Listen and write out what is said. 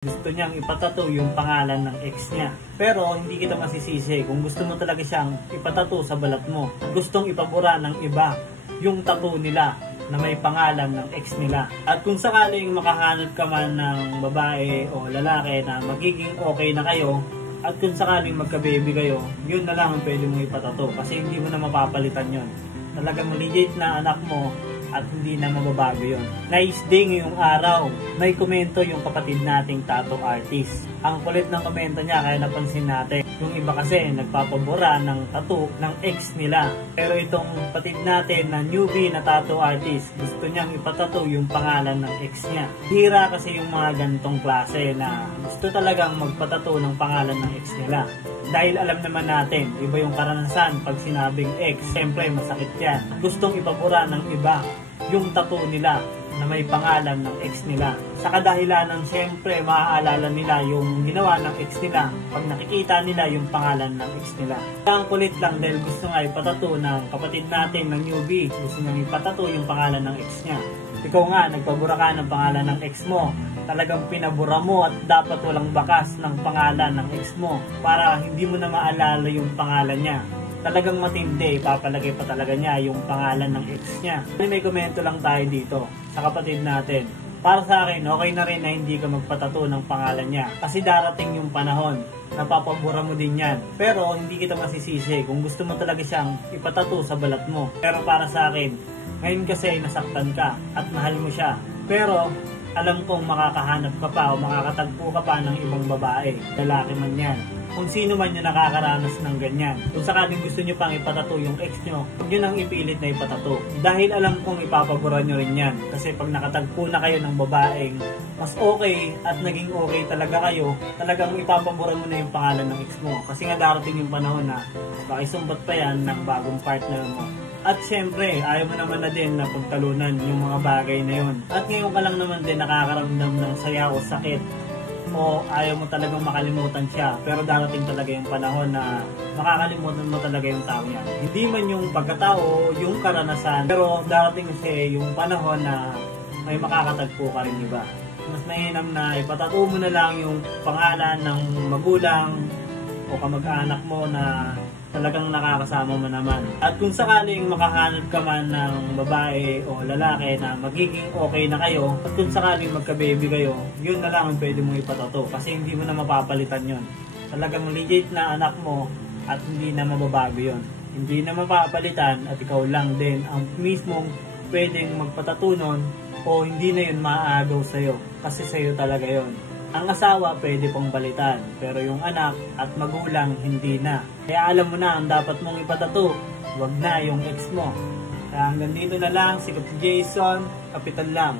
Gusto niyang ipatato yung pangalan ng ex niya. Pero hindi kita masisisi kung gusto mo talaga siyang ipatato sa balat mo. Gustong ipabura ng iba yung tattoo nila na may pangalan ng ex nila. At kung sakaling makahanap ka man ng babae o lalaki na magiging okay na kayo, at kung sakaling magka-baby kayo, yun na lang ang pwede mong ipatato kasi hindi mo na mapapalitan yun. Talagang legit na anak mo at hindi na mababago yun. Nice day ngayong araw. May komento yung kapatid nating tattoo artist. Ang kulit ng komento niya kaya napansin natin. Yung iba kasi nagpapabura ng tattoo ng ex nila. Pero itong kapatid natin na newbie na tattoo artist, gusto niyang ipatato yung pangalan ng ex niya. Hira kasi yung mga gantong klase na gusto talagang magpatato ng pangalan ng ex nila. Dahil alam naman natin, iba yung karanasan pag sinabing ex, siyempre masakit yan. Gustong ipabura ng iba yung tattoo nila na may pangalan ng ex nila. Sa kadahilanan, siyempre maaalala nila yung ginawa ng ex nila pag nakikita nila yung pangalan ng ex nila. Ang kulit lang dahil gusto nga ipatato ng kapatid natin ng newbie. Gusto nga ipatato yung pangalan ng ex niya. Ikaw nga, nagpabura ka ng pangalan ng ex mo. Talagang pinabura mo at dapat walang bakas ng pangalan ng ex mo para hindi mo na maalala yung pangalan niya. Talagang matindi, papalagay pa talaga niya yung pangalan ng ex niya. May komento lang tayo dito sa kapatid natin. Para sa akin, okay na rin na hindi ka magpatato ng pangalan niya. Kasi darating yung panahon, napapabura mo din yan. Pero hindi kita masisisi kung gusto mo talaga siyang ipatato sa balat mo. Pero para sa akin, ngayon kasi nasaktan ka at mahal mo siya. Pero alam kong makakahanap ka pa o makakatagpo ka pa ng ibang babae, lalaki man yan. Kung sino man yung nakakaranas ng ganyan. Kung sakaling gusto nyo pang ipatato yung ex nyo, huwag nyo nang ipilit na ipatato. Dahil alam kong ipapabura nyo rin yan. Kasi pag nakatagpo na kayo ng babaeng mas okay at naging okay talaga kayo, talagang ipapabura mo na yung pangalan ng ex mo. Kasi nga darating yung panahon na makisumbat pa yan ng bagong partner mo. At syempre, ayaw mo naman na din na pagtalunan yung mga bagay na yun. At ngayon ka lang naman din nakakaramdam ng saya o sakit o ayaw mo talagang makalimutan siya. Pero darating talaga yung panahon na makakalimutan mo talaga yung tao yan. Hindi man yung pagkatao, yung karanasan, pero darating kasi yung panahon na may makakatagpo ka rin, diba? Mas mainam na ipatato mo na lang yung pangalan ng magulang o kamag-anak mo na talagang nakakasama mo naman. At kung sakaling makahanap ka man ng babae o lalaki na magiging okay na kayo, at kung sakaling magka-baby kayo, yun na lang ang pwede mong ipatato kasi hindi mo na mapapalitan yun. Talagang legit na anak mo at hindi na mababago yun. Hindi na mapapalitan at ikaw lang din ang mismong pwedeng magpatato nun o hindi na yun maaagaw sa'yo kasi sa'yo talaga yun. Ang asawa pwede pong balitan, pero yung anak at magulang hindi na. Kaya alam mo na ang dapat mong ipatato, wag na yung ex mo. Kaya hanggang dito na lang, si Jason, kapitan lang.